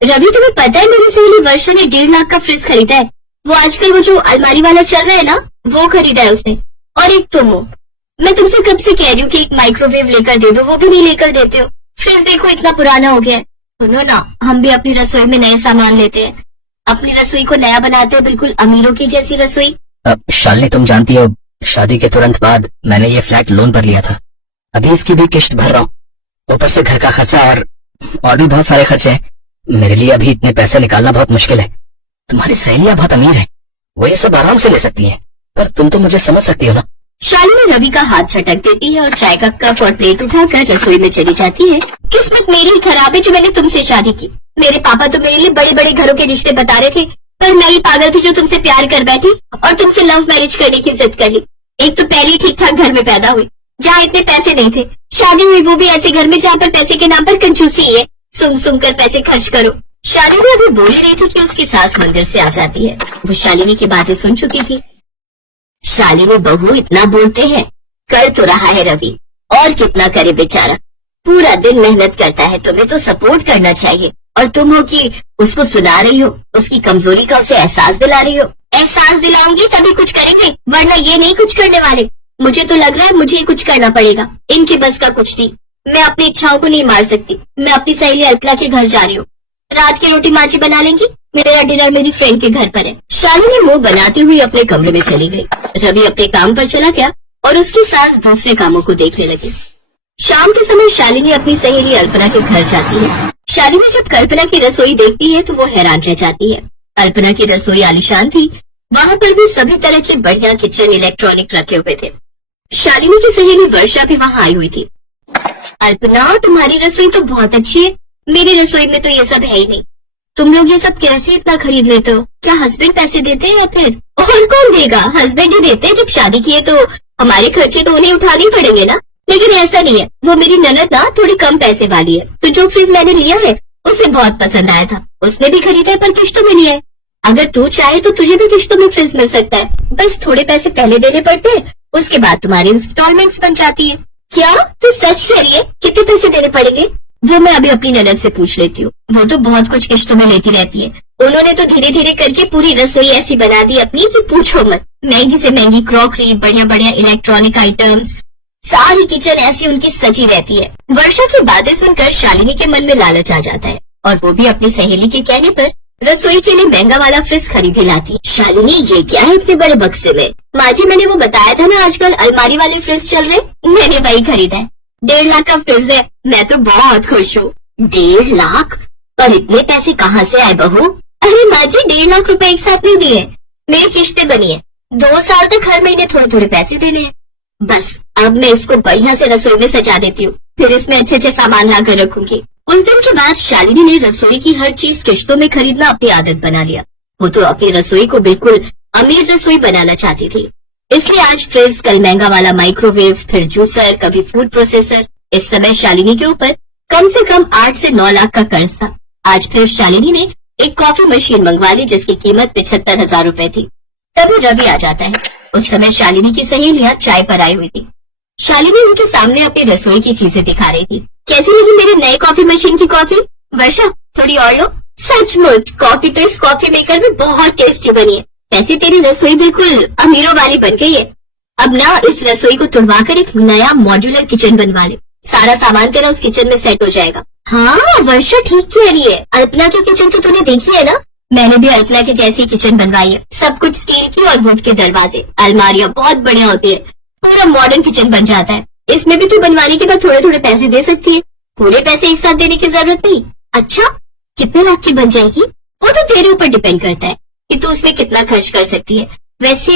रवि, तुम्हें पता है मेरी सहेली वर्षा ने 1.5 लाख का फ्रिज खरीदा है। वो आजकल वो जो अलमारी वाला चल रहा है ना, वो खरीदा है उसने। और एक तुम हो। मैं तुमसे कब से कह रही हूँ कि एक माइक्रोवेव लेकर दे दो, वो भी नहीं लेकर देते हो। फ्रिज देखो इतना पुराना हो गया है। सुनो ना, हम भी अपनी रसोई में नए सामान लेते हैं, अपनी रसोई को नया बनाते हैं, बिल्कुल अमीरों की जैसी रसोई। शालिनी, तुम जानती हो शादी के तुरंत बाद मैंने ये फ्लैट लोन पर लिया था। अभी इसकी भी किश्त भर रहा हूँ, ऊपर से घर का खर्चा और भी बहुत सारे खर्चे हैं। मेरे लिए अभी इतने पैसे निकालना बहुत मुश्किल है। तुम्हारी सहेलियां बहुत अमीर है, वो ये सब आराम से ले सकती है, पर तुम तो मुझे समझ सकती हो ना। शालिनी रवि का हाथ झटक देती है और चाय का कप और प्लेट उठाकर रसोई में चली जाती है। किस्मत मेरी ही खराब है जो मैंने तुमसे शादी की। मेरे पापा तो मेरे लिए बड़े बड़े घरों के रिश्ते बता रहे थे, पर मैं ही पागल थी जो तुमसे प्यार कर बैठी और तुमसे लव मैरिज करने की जिद कर ली। एक तो पहले ही ठीक ठाक घर में पैदा हुई, जहाँ इतने पैसे नहीं थे। शादी हुई वो भी ऐसे घर में जहाँ पर पैसे के नाम पर कंजूसी है, सुम सुम कर पैसे खर्च करो। शालिनी अभी बोल रही थी कि उसकी सास मंदिर से आ जाती है। वो शालिनी की बातें सुन चुकी थी। शालिनी, बहू इतना बोलते हैं, कर तो रहा है रवि, और कितना करे बेचारा, पूरा दिन मेहनत करता है, तुम्हें तो सपोर्ट करना चाहिए। और तुम हो कि उसको सुना रही हो, उसकी कमजोरी का उसे एहसास दिला रही हो। एहसास दिलाऊंगी तभी कुछ करेंगे, वरना ये नहीं कुछ करने वाले। मुझे तो लग रहा है मुझे कुछ करना पड़ेगा, इनके बस का कुछ नहीं। मैं अपनी इच्छाओं को नहीं मार सकती। मैं अपनी सहेली अल्पना के घर जा रही हूँ, रात की रोटी माँ जी बना लेंगी, मेरा डिनर मेरी फ्रेंड के घर पर है। शालिनी मुंह बनाती हुई अपने कमरे में चली गई। रवि अपने काम पर चला गया और उसकी सास दूसरे कामों को देखने लगी। शाम के समय शालिनी अपनी सहेली अल्पना के घर जाती है। शालिनी जब कल्पना की रसोई देखती है तो वो हैरान रह जाती है। अल्पना की रसोई आलीशान थी, वहाँ पर भी सभी तरह के बढ़िया किचन इलेक्ट्रॉनिक रखे हुए थे। शालिनी की सहेली वर्षा भी वहाँ आई हुई थी। अल्पना, तुम्हारी रसोई तो बहुत अच्छी है, मेरी रसोई में तो ये सब है ही नहीं। तुम लोग ये सब कैसे इतना खरीद लेते हो? क्या हस्बैंड पैसे देते हैं या फिर और कौन देगा? हस्बैंड ही देते हैं। जब शादी की है तो हमारे खर्चे तो उन्हें उठाने ही पड़ेंगे ना। लेकिन ऐसा नहीं है, वो मेरी ननद ना थोड़ी कम पैसे वाली है, तो जो फ्रिज मैंने लिया है उसे बहुत पसंद आया था, उसने भी खरीदा है, पर किश्तों में लिया है। अगर तू चाहे तो तुझे भी किश्तों में फ्रिज मिल सकता है, बस थोड़े पैसे पहले देने पड़ते हैं, उसके बाद तुम्हारी इंस्टॉलमेंट्स बन जाती है। क्या तू सच कह रही है? कितने पैसे देने पड़ेंगे? वो मैं अभी अपनी ननद से पूछ लेती हूँ, वो तो बहुत कुछ किश्तों में लेती रहती है। उन्होंने तो धीरे धीरे करके पूरी रसोई ऐसी बना दी अपनी कि पूछो मत। महंगी से महंगी क्रॉकरी, बढ़िया बढ़िया इलेक्ट्रॉनिक आइटम्स, सारी किचन ऐसी उनकी सजी रहती है। वर्षा की बातें सुनकर शालिनी के मन में लालच आ जाता है और वो भी अपनी सहेली के कहने पर रसोई के लिए महंगा वाला फ्रिज खरीदे लाती है। शालिनी, ये क्या है इतने बड़े बक्से में? माँ जी, मैंने वो बताया था ना आजकल अलमारी वाले फ्रिज चल रहे, मैंने वही खरीदा है। 1.5 लाख का फ्रिज है, मैं तो बहुत खुश हूँ। 1.5 लाख? पर इतने पैसे कहाँ से आए बहू? अरे माँ जी, 1.5 लाख रुपए एक साथ नहीं दिए, मेरी किश्तें बनी है, 2 साल तक हर महीने थोड़े थोड़े पैसे देने हैं। बस अब मैं इसको बढ़िया से रसोई में सजा देती हूँ, फिर इसमें अच्छे अच्छे सामान ला कर रखूंगी। उस दिन के बाद शालिनी ने रसोई की हर चीज किश्तों में खरीदना अपनी आदत बना लिया। वो तो अपनी रसोई को बिल्कुल अमीर रसोई बनाना चाहती थी, इसलिए आज फ्रिज, कल महंगा वाला माइक्रोवेव, फिर जूसर, कभी फूड प्रोसेसर। इस समय शालिनी के ऊपर कम से कम 8 से 9 लाख का कर्ज था। आज फिर शालिनी ने एक कॉफी मशीन मंगवा ली जिसकी कीमत 75,000 रूपए थी। तभी रवि आ जाता है। उस समय शालिनी की सहेलियां चाय पर आई हुई थी। शालिनी उनके सामने अपनी रसोई की चीजें दिखा रही थी। कैसी लगी मेरे नए कॉफी मशीन की कॉफी? वर्षा, थोड़ी और लो। सचमुच कॉफी तो इस कॉफी मेकर में बहुत टेस्टी बनी है। वैसे तेरी रसोई बिल्कुल अमीरों वाली बन गई है। अब ना इस रसोई को तुड़वा कर एक नया मॉड्यूलर किचन बनवा ले, सारा सामान तेरा उस किचन में सेट हो जाएगा। हाँ वर्षा, ठीक कह रही है। अल्पना की किचन तो तूने देखी है ना? मैंने भी अल्पना के जैसी किचन बनवाई है, सब कुछ स्टील की और वुड के दरवाजे, अलमारियां बहुत बढ़िया होती है, पूरा मॉडर्न किचन बन जाता है। इसमें भी तू बनवाने के बाद थोड़े थोड़े पैसे दे सकती है, पूरे पैसे एक साथ देने की जरूरत नहीं। अच्छा, कितने लाख की बन जाएगी? वो तो तेरे ऊपर डिपेंड करता है कि तू उसमें कितना खर्च कर सकती है। वैसे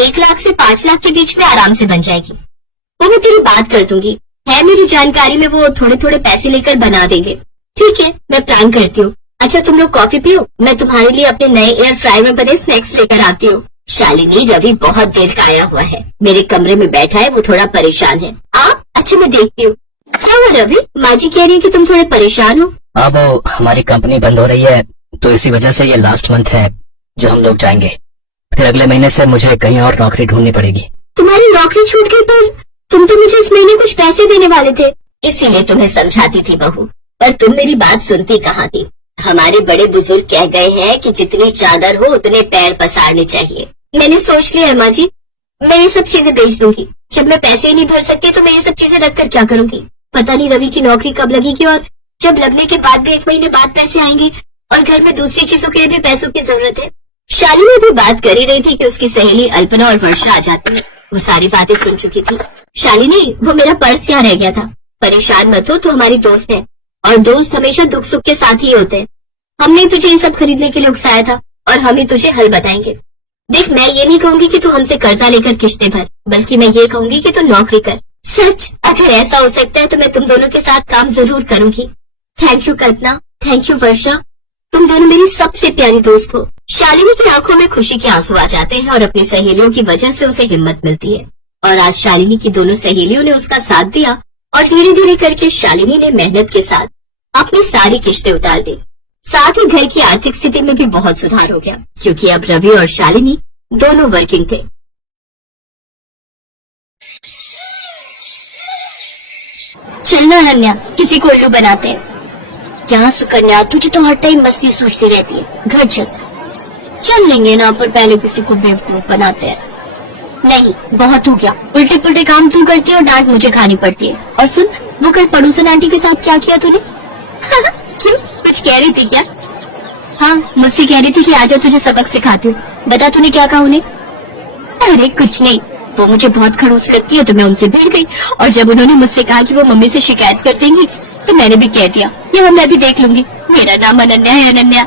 1 लाख से 5 लाख के बीच में आराम से बन जाएगी। वो मैं तेरी बात कर दूंगी, है मेरी जानकारी में, वो थोड़े थोड़े पैसे लेकर बना देंगे। ठीक है, मैं प्लान करती हूँ। अच्छा तुम लोग कॉफी पियो, मैं तुम्हारे लिए अपने नए एयर फ्रायर में बने स्नैक्स लेकर आती हूँ। शालिनी, रवि बहुत देर का आया हुआ है, मेरे कमरे में बैठा है, वो थोड़ा परेशान है। आप? अच्छा मैं देखती हूँ। क्या हुआ रवि? माँ जी कह रही है कि तुम थोड़े परेशान हो। अब हमारी कंपनी बंद हो रही है, तो इसी वजह से ये लास्ट मंथ है जो हम लोग जाएंगे। फिर अगले महीने से मुझे कहीं और नौकरी ढूंढनी पड़ेगी। तुम्हारी नौकरी छूट गई, पर तुम तो मुझे इस महीने कुछ पैसे देने वाले थे। इसीलिए तुम्हें समझाती थी बहू, पर तुम मेरी बात सुनती कहाँ थी। हमारे बड़े बुजुर्ग कह गए हैं कि जितनी चादर हो उतने पैर पसारने चाहिए। मैंने सोच लिया है माँ जी, मैं ये सब चीजें बेच दूंगी। जब मैं पैसे ही नहीं भर सकती तो मैं ये सब चीजें रख कर क्या करूंगी। पता नहीं रवि की नौकरी कब लगेगी और जब लगने के बाद भी 1 महीने बाद पैसे आएंगे और घर में दूसरी चीजों के लिए भी पैसों की जरूरत है। शालिनी भी बात कर ही रही थी कि उसकी सहेली अल्पना और वर्षा आ जाती है। वो सारी बातें सुन चुकी थी। शालिनी, वो मेरा पर्स यहाँ रह गया था। परेशान मत हो, तो हमारी दोस्त है और दोस्त हमेशा दुख सुख के साथ ही होते हैं। हमने तुझे ये सब खरीदने के लिए उकसाया था और हम ही तुझे हल बताएंगे। देख, मैं ये नहीं कहूंगी कि तू हमसे कर्जा लेकर किश्तें भर, बल्कि मैं ये कहूंगी कि तू नौकरी कर। सच, अगर ऐसा हो सकता है तो मैं तुम दोनों के साथ काम जरूर करूंगी। Thank you Kalpana, thank you Varsha, तुम दोनों मेरी सबसे प्यारी दोस्त हो। शालिनी की आंखों में खुशी के आंसू आ जाते हैं और अपनी सहेलियों की वजह से उसे हिम्मत मिलती है। और आज शालिनी की दोनों सहेलियों ने उसका साथ दिया और धीरे धीरे करके शालिनी ने मेहनत के साथ अपनी सारी किश्तें उतार दी। साथ ही घर की आर्थिक स्थिति में भी बहुत सुधार हो गया, क्योंकि अब रवि और शालिनी दोनों वर्किंग थे। चलना अनन्या, किसी को उल्लू बनाते हैं। क्या सुकन्या, तुझे तो हर टाइम मस्ती सूझती रहती है। घर चल लेंगे ना, पर पहले किसी को बेवकूफ बनाते हैं। नहीं, बहुत हो गया। उल्टे पुल्टे काम तू करती है और डांट मुझे खानी पड़ती है। और सुन, वो कल पड़ोसन आंटी के साथ क्या किया तूने? क्यों, कुछ कह रही थी क्या? हाँ, मुझसे कह रही थी कि आजा तुझे सबक सिखाती हूँ। बता तूने क्या कहा उन्हें? अरे कुछ नहीं, वो मुझे बहुत खड़ूस लगती है तो मैं उनसे भिड़ गई। और जब उन्होंने मुझसे कहा कि वो मम्मी से शिकायत कर देंगी तो मैंने भी कह दिया, ये मैं भी देख लूंगी, मेरा नाम अनन्या है, अनन्या।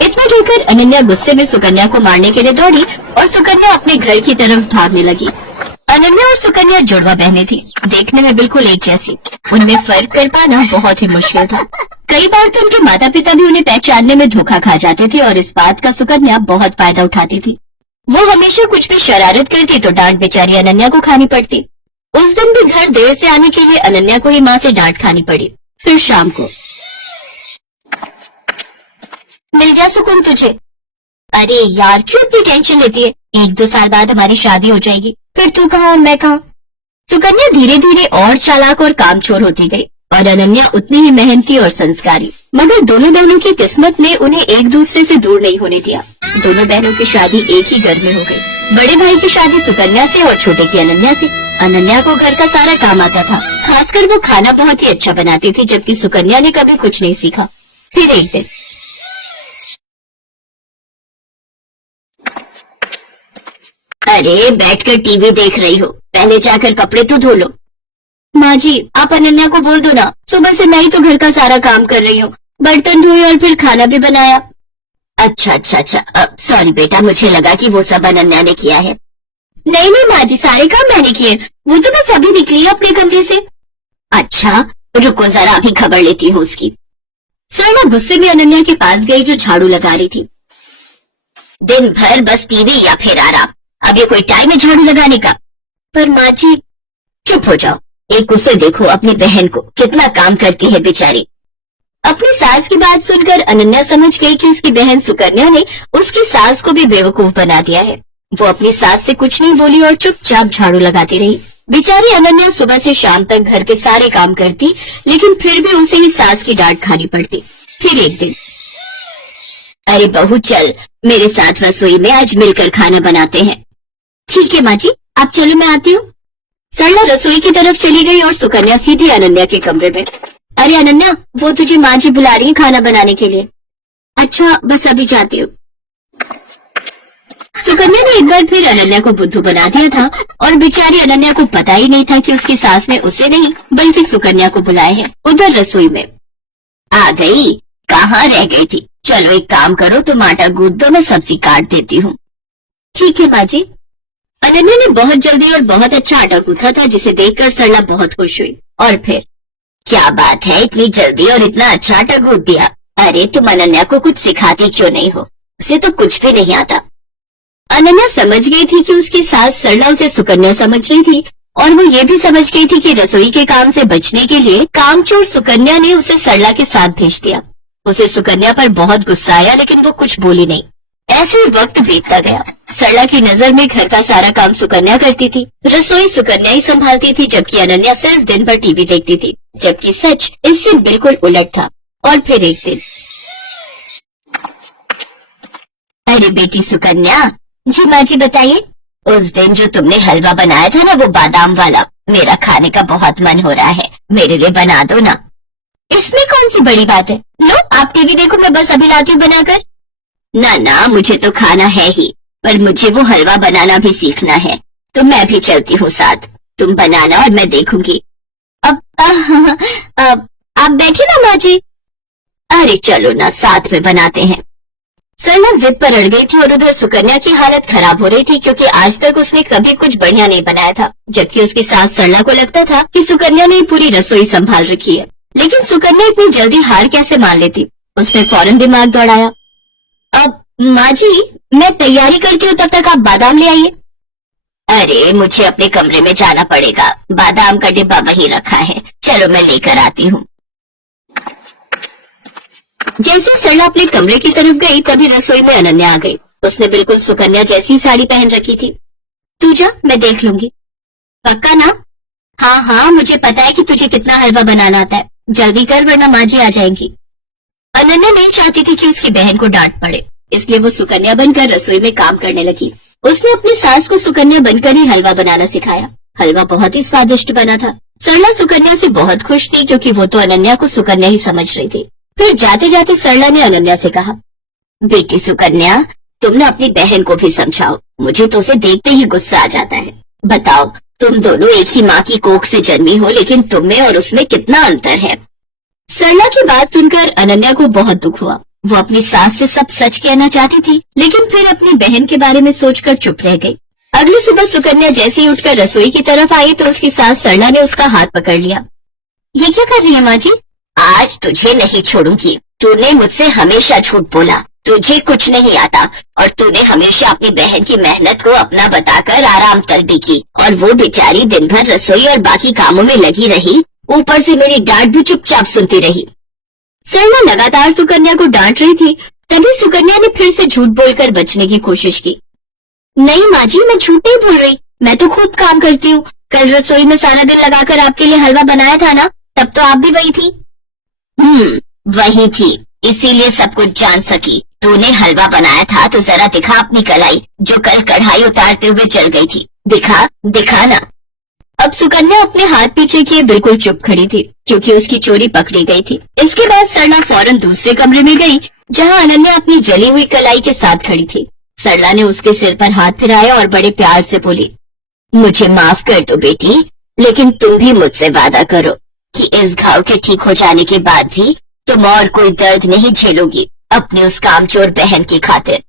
इतना कहकर अनन्या गुस्से में सुकन्या को मारने के लिए दौड़ी और सुकन्या अपने घर की तरफ भागने लगी। अनन्या और सुकन्या जुड़वा बहनें थी, देखने में बिल्कुल एक जैसी। उनमें फर्क कर पाना बहुत ही मुश्किल था। कई बार तो उनके माता पिता भी उन्हें पहचानने में धोखा खा जाते थे और इस बात का सुकन्या बहुत फायदा उठाती थी। वो हमेशा कुछ भी शरारत करती तो डांट बेचारी अनन्या को खानी पड़ती। उस दिन भी घर देर से आने के लिए अनन्या को ही माँ से डांट खानी पड़ी। फिर शाम को मिल गया सुकून तुझे? अरे यार, क्यों इतनी टेंशन लेती है? 1-2 साल बाद हमारी शादी हो जाएगी, फिर तू कहाँ और मैं कहाँ। सुकन्या धीरे धीरे और चालाक और कामचोर होती गई और अनन्या उतनी ही मेहनती और संस्कारी। मगर दोनों बहनों की किस्मत ने उन्हें एक दूसरे से दूर नहीं होने दिया। दोनों बहनों की शादी एक ही घर में हो गई। बड़े भाई की शादी सुकन्या से और छोटे की अनन्या से। अनन्या को घर का सारा काम आता था, खासकर वो खाना बहुत ही अच्छा बनाती थी, जबकि सुकन्या ने कभी कुछ नहीं सीखा। फिर एक दिन अरे बैठकर टीवी देख रही हो, पहले जाकर कपड़े तो धो लो। माँ जी, आप अनन्या को बोल दो ना, सुबह से मैं ही तो घर का सारा काम कर रही हूँ, बर्तन धोए और फिर खाना भी बनाया। अच्छा, सॉरी बेटा, मुझे लगा कि वो सब अनन्या ने किया है। नहीं माँ जी, सारे काम मैंने किए, वो तो बस अभी निकली है अपने कमरे से। अच्छा, रुको जरा, अभी खबर लेती हूँ उसकी। सरला गुस्से में अनन्या के पास गई जो झाड़ू लगा रही थी। दिन भर बस टीवी या फिर आराम, अब ये कोई टाइम है झाड़ू लगाने का? पर माँ जी। चुप हो जाओ, एक उसे देखो, अपनी बहन को, कितना काम करती है बेचारी। अपनी सास की बात सुनकर अनन्या समझ गई कि उसकी बहन सुकन्या ने उसकी सास को भी बेवकूफ बना दिया है। वो अपनी सास से कुछ नहीं बोली और चुपचाप झाड़ू लगाती रही। बेचारी अनन्या सुबह से शाम तक घर के सारे काम करती, लेकिन फिर भी उसे ही सास की डांट खानी पड़ती। फिर एक दिन, अरे बहू चल मेरे साथ रसोई में, आज मिलकर खाना बनाते हैं। ठीक है माँ जी, आप चलो, मैं आती हूँ। सरला रसोई की तरफ चली गई और सुकन्या सीधी अनन्या के कमरे में। अरे अनन्या, वो तुझे माँ जी बुला रही है खाना बनाने के लिए। अच्छा, बस अभी जाती हूँ। सुकन्या ने एक बार फिर अनन्या को बुद्धू बना दिया था और बेचारी अनन्या को पता ही नहीं था कि उसकी सास ने उसे नहीं बल्कि सुकन्या को बुलाया है। उधर रसोई में आ गई, कहाँ रह गई थी? चलो एक काम करो, तुम आटा गूंथ दो, मैं सब्जी काट देती हूँ। ठीक है माँ जी। अनन्या ने बहुत जल्दी और बहुत अच्छा आटा गूंथा था, जिसे देखकर सरला बहुत खुश हुई। और फिर, क्या बात है, इतनी जल्दी और इतना अच्छा आटा गूंथ दिया? अरे तुम अनन्या को कुछ सिखाती क्यों नहीं हो? उसे तो कुछ भी नहीं आता। अनन्या समझ गई थी कि उसकी सास सरला उसे सुकन्या समझ रही थी और वो ये भी समझ गई थी कि रसोई के काम से बचने के लिए कामचोर सुकन्या ने उसे सरला के साथ भेज दिया। उसे सुकन्या पर बहुत गुस्सा आया, लेकिन वो कुछ बोली नहीं। ऐसे वक्त बीतता गया। सरला की नजर में घर का सारा काम सुकन्या करती थी, रसोई सुकन्या ही संभालती थी, जबकि अनन्या सिर्फ दिन भर टीवी देखती थी। जबकि सच इससे बिल्कुल उलट था। और फिर एक दिन, अरे बेटी सुकन्या। जी माँ जी बताइए। उस दिन जो तुमने हलवा बनाया था ना, वो बादाम वाला, मेरा खाने का बहुत मन हो रहा है, मेरे लिए बना दो ना। इसमें कौन सी बड़ी बात है, लो आप टीवी देखो, मैं बस अभी लाती हूँ बनाकर। ना ना, मुझे तो खाना है ही, पर मुझे वो हलवा बनाना भी सीखना है, तो मैं भी चलती हूँ साथ। तुम बनाना और मैं देखूंगी। अब आप बैठे ना माँ जी। अरे चलो ना, साथ में बनाते हैं। सरला जिद पर अड़ गई थी और उधर सुकन्या की हालत खराब हो रही थी, क्योंकि आज तक उसने कभी कुछ बढ़िया नहीं बनाया था, जबकि उसकी सास सरला को लगता था कि सुकन्या ने पूरी रसोई संभाल रखी है। लेकिन सुकन्या इतनी जल्दी हार कैसे मान लेती। उसने फौरन दिमाग दौड़ाया। अब माँ जी, मैं तैयारी करती हूँ, तब तक आप बादाम ले आइए। अरे मुझे अपने कमरे में जाना पड़ेगा, बादाम का डिब्बा वहीं रखा है, चलो मैं लेकर आती हूँ। जैसे सरला अपने कमरे की तरफ गई, तभी रसोई में अनन्या आ गई। उसने बिल्कुल सुकन्या जैसी साड़ी पहन रखी थी। तू जा, मैं देख लूंगी। पक्का ना? हाँ हाँ, मुझे पता है कि तुझे कितना हलवा बनाना आता है, जल्दी कर वरना माँ जी आ जाएंगी। अनन्या नहीं चाहती थी कि उसकी बहन को डांट पड़े, इसलिए वो सुकन्या बनकर रसोई में काम करने लगी। उसने अपनी सास को सुकन्या बनकर ही हलवा बनाना सिखाया। हलवा बहुत ही स्वादिष्ट बना था। सरला सुकन्या से बहुत खुश थी, क्योंकि वो तो अनन्या को सुकन्या ही समझ रही थी। फिर जाते जाते सरला ने अनन्या से कहा, बेटी सुकन्या, तुम ना अपनी बहन को भी समझाओ, मुझे तो उसे देखते ही गुस्सा आ जाता है। बताओ, तुम दोनों एक ही माँ की कोख से जन्मी हो, लेकिन तुम में और उसमें कितना अंतर है। सरला की बात सुनकर अनन्या को बहुत दुख हुआ। वो अपनी सास से सब सच कहना चाहती थी, लेकिन फिर अपनी बहन के बारे में सोचकर चुप रह गई। अगली सुबह सुकन्या जैसे ही उठकर रसोई की तरफ आई, तो उसकी सास सरला ने उसका हाथ पकड़ लिया। ये क्या कर रही है माँ जी? आज तुझे नहीं छोड़ूंगी। तूने मुझसे हमेशा झूठ बोला, तुझे कुछ नहीं आता, और तूने हमेशा अपनी बहन की मेहनत को अपना बताकर आराम तलबी की, और वो बेचारी दिन भर रसोई और बाकी कामों में लगी रही, ऊपर से मेरी डांट भी चुपचाप सुनती रही। सरला लगातार सुकन्या को डांट रही थी, तभी सुकन्या ने फिर से झूठ बोलकर बचने की कोशिश की। नहीं माँ जी, मैं झूठ नहीं बोल रही, मैं तो खुद काम करती हूँ। कल रसोई में सारा दिन लगाकर आपके लिए हलवा बनाया था ना, तब तो आप भी वही थी। वही थी, इसीलिए सब कुछ जान सकी। तूने हलवा बनाया था तो जरा दिखा अपनी कलाई, जो कल कढ़ाई उतारते हुए जल गई थी। दिखा ना। अब सुकन्या अपने हाथ पीछे किए बिल्कुल चुप खड़ी थी, क्योंकि उसकी चोरी पकड़ी गई थी। इसके बाद सरला फौरन दूसरे कमरे में गई, जहाँ अनन्या अपनी जली हुई कलाई के साथ खड़ी थी। सरला ने उसके सिर पर हाथ फिराया और बड़े प्यार से बोली, मुझे माफ कर दो बेटी, लेकिन तुम भी मुझसे वादा करो कि इस घाव के ठीक हो जाने के बाद भी तुम और कोई दर्द नहीं झेलोगी अपनी उस कामचोर बहन की खातिर।